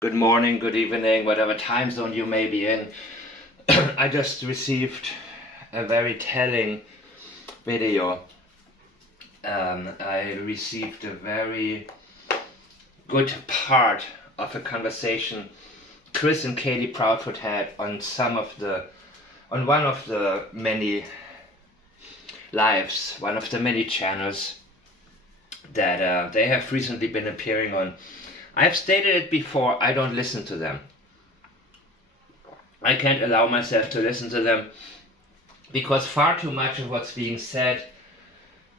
Good morning, good evening, whatever time zone you may be in. I just received a very telling video. I received a very good part of a conversation Chris and Katie Proudfoot had on one of the many lives, one of the many channels that they have recently been appearing on. I've stated it before, I don't listen to them. I can't allow myself to listen to them because far too much of what's being said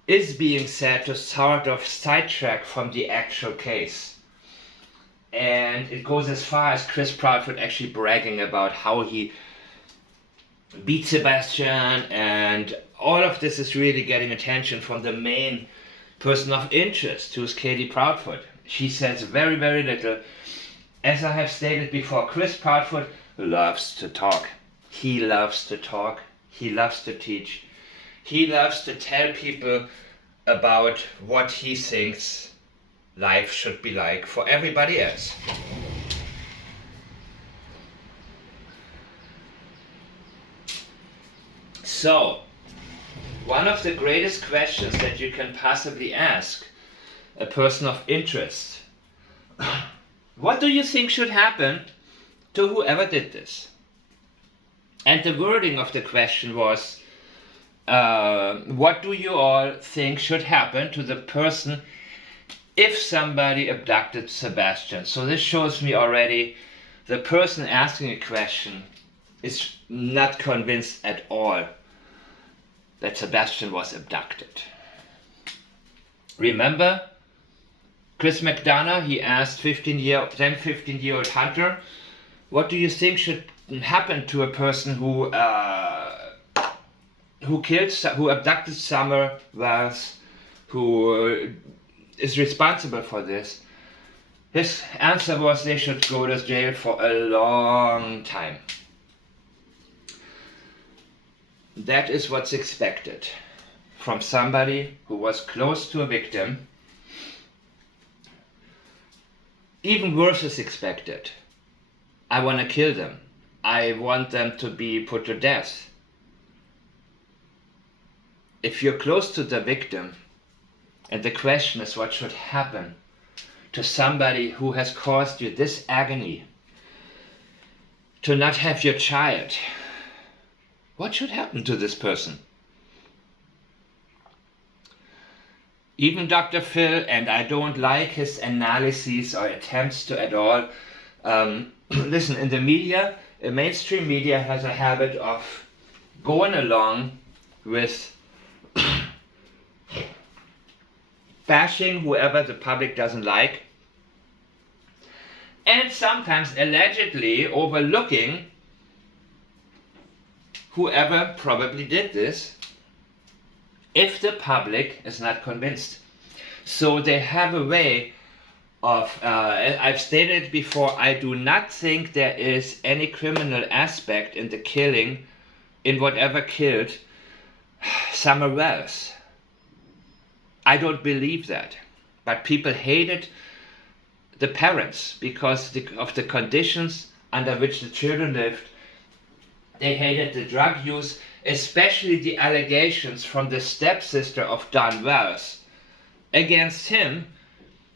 is being said to sort of sidetrack from the actual case. And it goes as far as Chris Proudfoot actually bragging about how he beat Sebastian, and all of this is really getting attention from the main person of interest, who's Katie Proudfoot. She says very, very little. As I have stated before, Chris Proudfoot loves to talk. He loves to talk. He loves to teach. He loves to tell people about what he thinks life should be like for everybody else. So, one of the greatest questions that you can possibly ask a person of interest: what do you think should happen to whoever did this? And the wording of the question was, what do you all think should happen to the person if somebody abducted Sebastian? So this shows me already the person asking a question is not convinced at all that Sebastian was abducted. Remember Chris McDonough? He asked 15-year-old Hunter, what do you think should happen to a person who abducted Summer Wells, who is responsible for this? His answer was they should go to jail for a long time. That is what's expected from somebody who was close to a victim. Even worse is expected. I want to kill them. I want them to be put to death. If you're close to the victim, and the question is what should happen to somebody who has caused you this agony, to not have your child, what should happen to this person? Even Dr. Phil, and I don't like his analyses or attempts to at all. Listen, in the media, mainstream media has a habit of going along with bashing whoever the public doesn't like, and sometimes allegedly overlooking whoever probably did this if the public is not convinced. So they have a way of, I've stated it before, I do not think there is any criminal aspect in the killing, in whatever killed Summer Wells. I don't believe that. But people hated the parents because of the conditions under which the children lived. They hated the drug use, especially the allegations from the stepsister of Don Wells against him.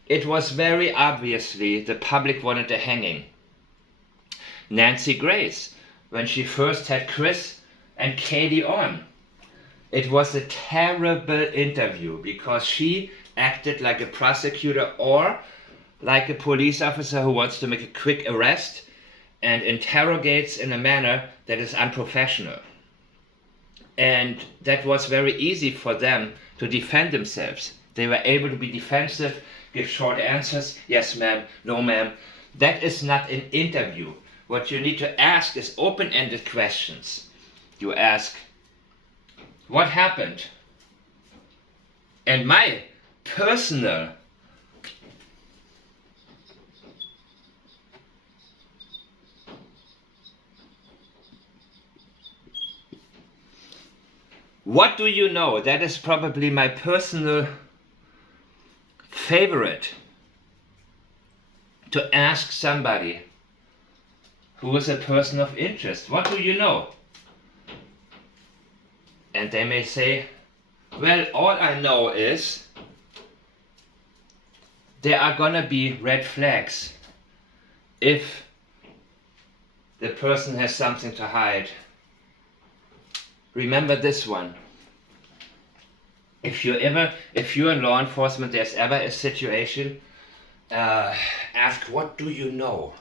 It was very obviously the public wanted a hanging. Nancy Grace, when she first had Chris and Katie on, it was a terrible interview because she acted like a prosecutor or like a police officer who wants to make a quick arrest and interrogates in a manner that is unprofessional. And that was very easy for them to defend themselves. They were able to be defensive, give short answers, yes ma'am, no ma'am. That is not an interview. What you need to ask is open-ended questions. You ask, what happened? And my personal what do you know? That is probably my personal favorite to ask somebody who is a person of interest, what do you know? And they may say, well, all I know is there are gonna be red flags if the person has something to hide. Remember this one. If you're in law enforcement, there's ever a situation, ask, what do you know?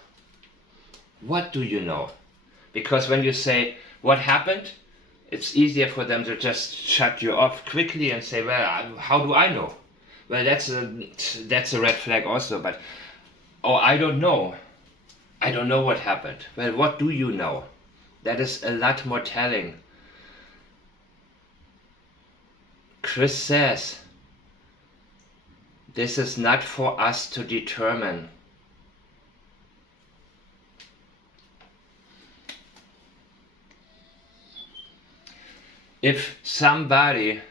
What do you know? Because when you say, what happened? It's easier for them to just shut you off quickly and say, well, how do I know? Well, that's a red flag also, but, oh, I don't know. I don't know what happened. Well, what do you know? That is a lot more telling. Chris says, this is not for us to determine. If somebody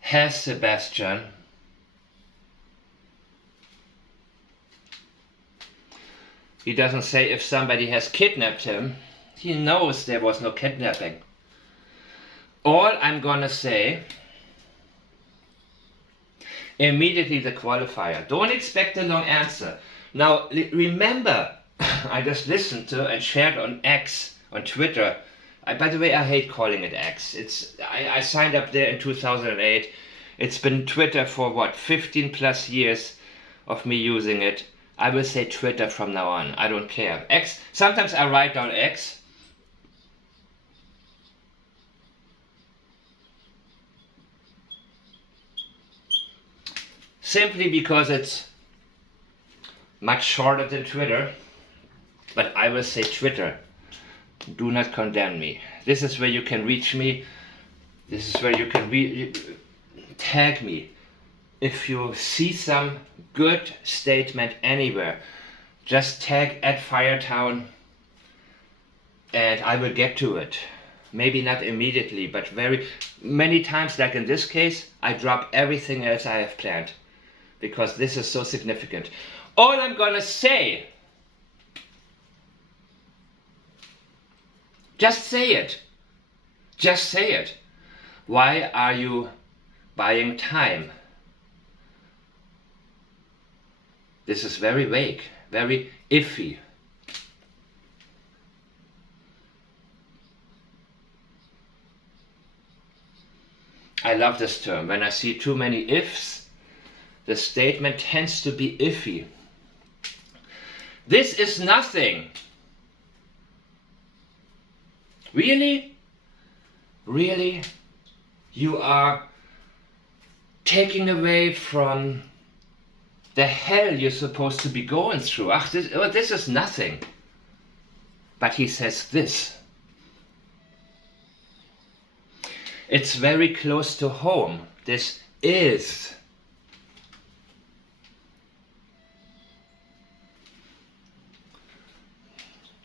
has Sebastian, he doesn't say if somebody has kidnapped him. He knows there was no kidnapping. All I'm gonna say, immediately the qualifier. Don't expect a long answer. Now remember, I just listened to and shared on X, on Twitter. By the way, I hate calling it X. I signed up there in 2008. It's been Twitter for what, 15 plus years of me using it. I will say Twitter from now on. I don't care. X. Sometimes I write down X. Simply because it's much shorter than Twitter. But I will say Twitter. Do not condemn me. This is where you can reach me. This is where you can tag me. If you see some good statement anywhere, just tag @Firetown and I will get to it. Maybe not immediately, but very many times, like in this case, I drop everything else I have planned because this is so significant. All I'm gonna say, just say it. Just say it. Why are you buying time? This is very vague, very iffy. I love this term. When I see too many ifs, the statement tends to be iffy. This is nothing. Really? Really? You are taking away from the hell you're supposed to be going through. This is nothing. But he says this. It's very close to home. This is.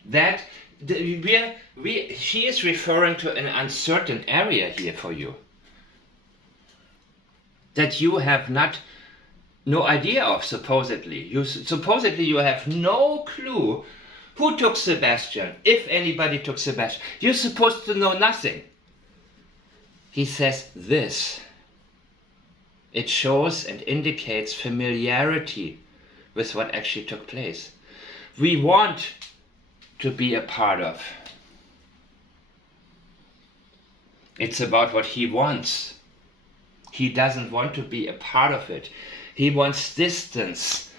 That she is referring to an uncertain area here for you. That you have no idea of, supposedly. Supposedly you have no clue who took Sebastian, if anybody took Sebastian. You're supposed to know nothing. He says this. It shows and indicates familiarity with what actually took place. We want to be a part of. It's about what he wants. He doesn't want to be a part of it. He wants distance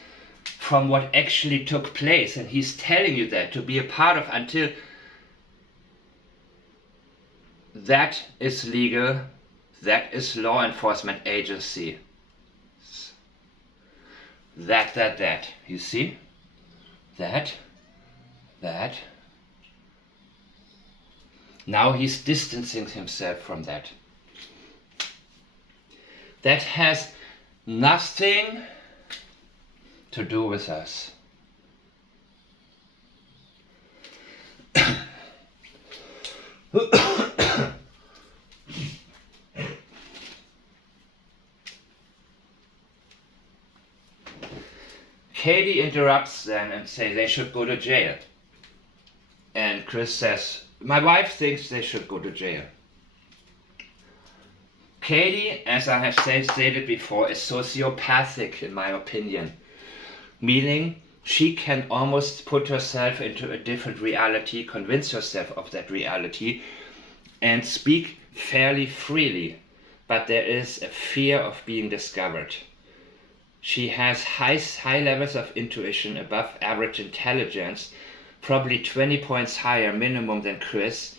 from what actually took place, and he's telling you that to be a part of until that is legal, that is law enforcement agency. That. You see? That. Now he's distancing himself from that. That has nothing to do with us. Katie interrupts them and says they should go to jail. And Chris says, my wife thinks they should go to jail. Katie, as I have stated before, is sociopathic in my opinion. Meaning, she can almost put herself into a different reality, convince herself of that reality, and speak fairly freely. But there is a fear of being discovered. She has high levels of intuition, above average intelligence, probably 20 points higher minimum than Chris,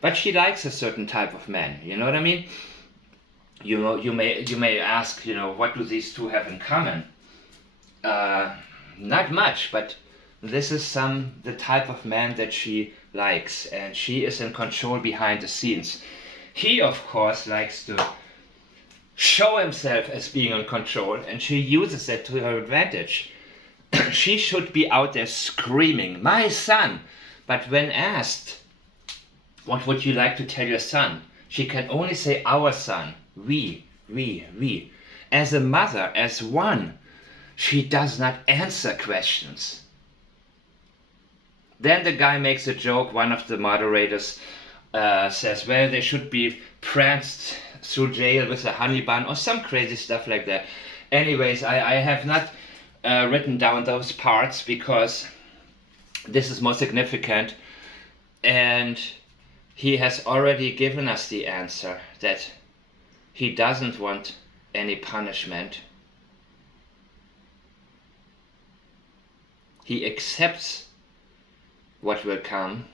but she likes a certain type of man, you know what I mean? You may ask, what do these two have in common? Not much, but this is the type of man that she likes, and she is in control behind the scenes. He, of course, likes to show himself as being in control, and she uses that to her advantage. She should be out there screaming, my son! But when asked, what would you like to tell your son? She can only say, our son. We. As a mother, as one, she does not answer questions. Then the guy makes a joke. One of the moderators says, well, they should be pranced through jail with a honey bun or some crazy stuff like that. Anyways, I have not written down those parts because this is more significant, and he has already given us the answer that he doesn't want any punishment. He accepts what will come.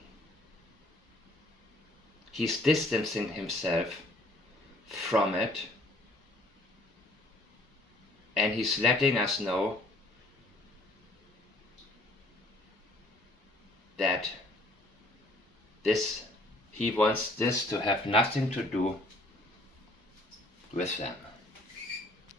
He's distancing himself from it, and he's letting us know that he wants this to have nothing to do with them.